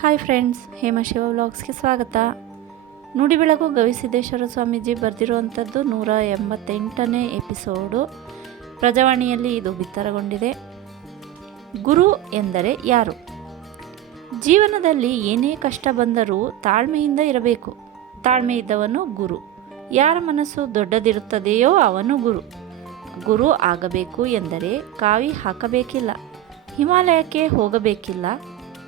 Hi friends Hema Shiva ವ್ಲಾಗ್ಸ್ಗೆ ಸ್ವಾಗತ. ನುಡಿ ಬೆಳಗು ಗವಿಸಿದ್ದೇಶ್ವರ ಸ್ವಾಮೀಜಿ ಬರೆದಿರುವಂಥದ್ದು ನೂರ ಎಂಬತ್ತೆಂಟನೇ ಎಪಿಸೋಡು ಪ್ರಜಾವಾಣಿಯಲ್ಲಿ ಇದು ಬಿತ್ತರಗೊಂಡಿದೆ. ಗುರು ಎಂದರೆ ಯಾರು? ಜೀವನದಲ್ಲಿ ಏನೇ ಕಷ್ಟ ಬಂದರೂ ತಾಳ್ಮೆಯಿಂದ ಇರಬೇಕು. ತಾಳ್ಮೆ ಇದ್ದವನು ಗುರು. ಯಾರ ಮನಸ್ಸು ದೊಡ್ಡದಿರುತ್ತದೆಯೋ ಅವನು ಗುರು. ಗುರು ಆಗಬೇಕು ಎಂದರೆ ಕಾವಿ ಹಾಕಬೇಕಿಲ್ಲ. ಹಿಮಾಲಯಕ್ಕೆ ಹೋಗಬೇಕಿಲ್ಲ.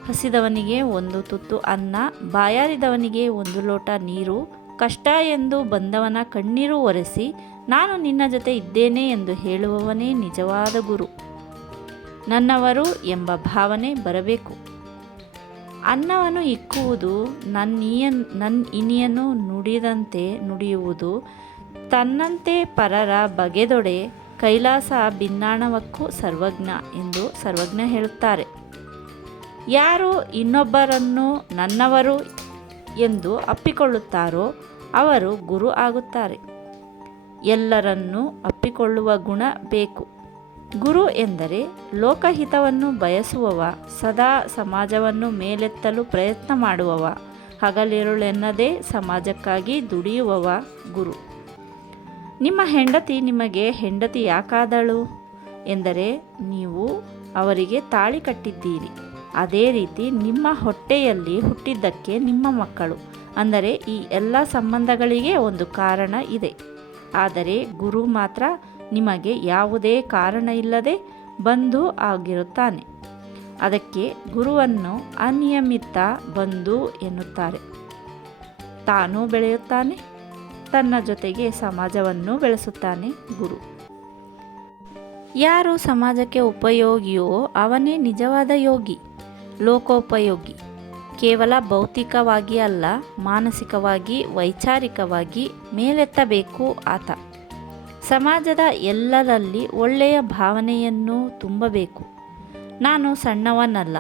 ಹಸಿದವನಿಗೆ ಒಂದು ತುತ್ತು ಅನ್ನ, ಬಾಯಾರಿದವನಿಗೆ ಒಂದು ಲೋಟ ನೀರು, ಕಷ್ಟ ಎಂದು ಬಂದವನ ಕಣ್ಣೀರು ಒರೆಸಿ, ನಾನು ನಿನ್ನ ಜೊತೆ ಇದ್ದೇನೆ ಎಂದು ಹೇಳುವವನೇ ನಿಜವಾದ ಗುರು. ನನ್ನವರು ಎಂಬ ಭಾವನೆ ಬರಬೇಕು. ಅನ್ನವನ್ನು ಇಕ್ಕುವುದು ನನ್ನೀಯನ್ ನನ್ನ ಇನಿಯನು ನುಡಿದಂತೆ ನುಡಿಯುವುದು, ತನ್ನಂತೆ ಪರರ ಬಗೆದೊಡೆ ಕೈಲಾಸ ಭಿನ್ನಾಣವಕ್ಕೂ ಸರ್ವಜ್ಞ ಎಂದು ಸರ್ವಜ್ಞ ಹೇಳುತ್ತಾರೆ. ಯಾರು ಇನ್ನೊಬ್ಬರನ್ನು ನನ್ನವರು ಎಂದು ಅಪ್ಪಿಕೊಳ್ಳುತ್ತಾರೋ ಅವರು ಗುರು ಆಗುತ್ತಾರೆ. ಎಲ್ಲರನ್ನು ಅಪ್ಪಿಕೊಳ್ಳುವ ಗುಣ ಬೇಕು. ಗುರು ಎಂದರೆ ಲೋಕಹಿತವನ್ನು ಬಯಸುವವ, ಸದಾ ಸಮಾಜವನ್ನು ಮೇಲೆತ್ತಲು ಪ್ರಯತ್ನ ಮಾಡುವವ, ಹಗಲಿರುಳೆನ್ನದೇ ಸಮಾಜಕ್ಕಾಗಿ ದುಡಿಯುವವ ಗುರು. ನಿಮ್ಮ ಹೆಂಡತಿ ನಿಮಗೆ ಹೆಂಡತಿ ಯಾಕಾದಳು? ಎಂದರೆ ನೀವು ಅವರಿಗೆ ತಾಳಿ ಕಟ್ಟಿದ್ದೀರಿ. ಅದೇ ರೀತಿ ನಿಮ್ಮ ಹೊಟ್ಟೆಯಲ್ಲಿ ಹುಟ್ಟಿದ್ದಕ್ಕೆ ನಿಮ್ಮ ಮಕ್ಕಳು. ಅಂದರೆ ಈ ಎಲ್ಲ ಸಂಬಂಧಗಳಿಗೆ ಒಂದು ಕಾರಣ ಇದೆ. ಆದರೆ ಗುರು ಮಾತ್ರ ನಿಮಗೆ ಯಾವುದೇ ಕಾರಣ ಇಲ್ಲದೆ ಬಂಧು ಆಗಿರುತ್ತಾನೆ. ಅದಕ್ಕೆ ಗುರುವನ್ನು ಅನಿಯಮಿತ ಬಂಧು ಎನ್ನುತ್ತಾರೆ. ತಾನೂ ಬೆಳೆಯುತ್ತಾನೆ. ತನ್ನ ಜೊತೆಗೆ ಸಮಾಜವನ್ನು ಬೆಳೆಸುತ್ತಾನೆ ಗುರು. ಯಾರು ಸಮಾಜಕ್ಕೆ ಉಪಯೋಗಿಯೋ ಅವನೇ ನಿಜವಾದ ಯೋಗಿ. ಲೋಕೋಪಯೋಗಿ. ಕೇವಲ ಭೌತಿಕವಾಗಿ ಅಲ್ಲ, ಮಾನಸಿಕವಾಗಿ, ವೈಚಾರಿಕವಾಗಿ ಮೇಲೆತ್ತಬೇಕು ಆತ. ಸಮಾಜದ ಎಲ್ಲರಲ್ಲಿ ಒಳ್ಳೆಯ ಭಾವನೆಯನ್ನು ತುಂಬಬೇಕು. ನಾನು ಸಣ್ಣವನಲ್ಲ,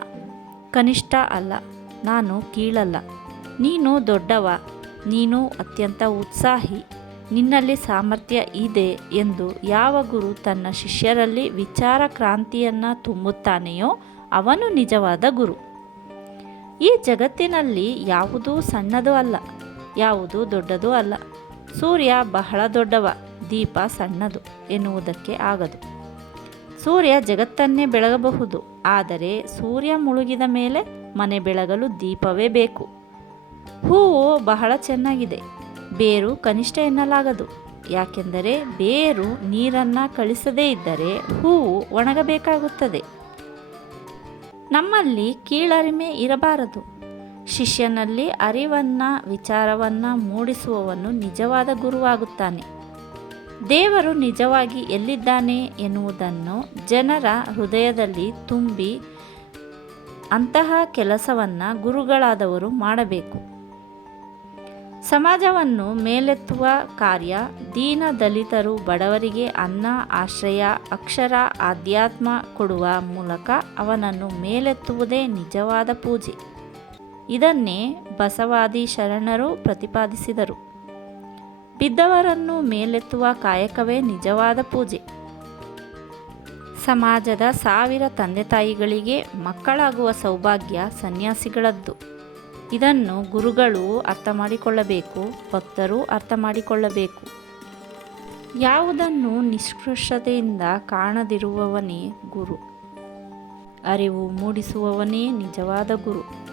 ಕನಿಷ್ಠ ಅಲ್ಲ, ನಾನು ಕೀಳಲ್ಲ. ನೀನು ದೊಡ್ಡವ, ನೀನು ಅತ್ಯಂತ ಉತ್ಸಾಹಿ, ನಿನ್ನಲ್ಲಿ ಸಾಮರ್ಥ್ಯ ಇದೆ ಎಂದು ಯಾವ ಗುರು ತನ್ನ ಶಿಷ್ಯರಲ್ಲಿ ವಿಚಾರ ಕ್ರಾಂತಿಯನ್ನು ತುಂಬುತ್ತಾನೆಯೋ ಅವನು ನಿಜವಾದ ಗುರು. ಈ ಜಗತ್ತಿನಲ್ಲಿ ಯಾವುದೂ ಸಣ್ಣದು ಅಲ್ಲ, ಯಾವುದೂ ದೊಡ್ಡದೂ ಅಲ್ಲ. ಸೂರ್ಯ ಬಹಳ ದೊಡ್ಡವ, ದೀಪ ಸಣ್ಣದು ಎನ್ನುವುದಕ್ಕೆ ಆಗದು. ಸೂರ್ಯ ಜಗತ್ತನ್ನೇ ಬೆಳಗಬಹುದು, ಆದರೆ ಸೂರ್ಯ ಮುಳುಗಿದ ಮೇಲೆ ಮನೆ ಬೆಳಗಲು ದೀಪವೇ ಬೇಕು. ಹೂವು ಬಹಳ ಚೆನ್ನಾಗಿದೆ, ಬೇರು ಕನಿಷ್ಠ ಎನ್ನಲಾಗದು. ಯಾಕೆಂದರೆ ಬೇರು ನೀರನ್ನು ಕಳಿಸದೇ ಇದ್ದರೆ ಹೂವು ಒಣಗಬೇಕಾಗುತ್ತದೆ. ನಮ್ಮಲ್ಲಿ ಕೀಳರಿಮೆ ಇರಬಾರದು. ಶಿಷ್ಯನಲ್ಲಿ ಅರಿವನ್ನು, ವಿಚಾರವನ್ನು ಮೂಡಿಸುವವನು ನಿಜವಾದ ಗುರುವಾಗುತ್ತಾನೆ. ದೇವರು ನಿಜವಾಗಿ ಎಲ್ಲಿದ್ದಾನೆ ಎನ್ನುವುದನ್ನು ಜನರ ಹೃದಯದಲ್ಲಿ ತುಂಬಿ ಅಂತಹ ಕೆಲಸವನ್ನು ಗುರುಗಳಾದವರು ಮಾಡಬೇಕು. ಸಮಾಜವನ್ನು ಮೇಲೆತ್ತುವ ಕಾರ್ಯ ದೀನ ದಲಿತರು ಬಡವರಿಗೆ ಅನ್ನ, ಆಶ್ರಯ, ಅಕ್ಷರ, ಆಧ್ಯಾತ್ಮ ಕೊಡುವ ಮೂಲಕ ಅವನನ್ನು ಮೇಲೆತ್ತುವುದೇ ನಿಜವಾದ ಪೂಜೆ. ಇದನ್ನೇ ಬಸವಾದಿ ಶರಣರು ಪ್ರತಿಪಾದಿಸಿದರು. ಬಿದ್ದವರನ್ನು ಮೇಲೆತ್ತುವ ಕಾಯಕವೇ ನಿಜವಾದ ಪೂಜೆ. ಸಮಾಜದ ಸಾವಿರ ತಂದೆ ತಾಯಿಗಳಿಗೆ ಮಕ್ಕಳಾಗುವ ಸೌಭಾಗ್ಯ ಸನ್ಯಾಸಿಗಳದ್ದು. ಇದನ್ನು ಗುರುಗಳು ಅರ್ಥ ಮಾಡಿಕೊಳ್ಳಬೇಕು, ಭಕ್ತರು ಅರ್ಥ ಮಾಡಿಕೊಳ್ಳಬೇಕು. ಯಾವುದನ್ನು ನಿಷ್ಕೃಷ್ಟತೆಯಿಂದ ಕಾಣದಿರುವವನೇ ಗುರು. ಅರಿವು ಮೂಡಿಸುವವನೇ ನಿಜವಾದ ಗುರು.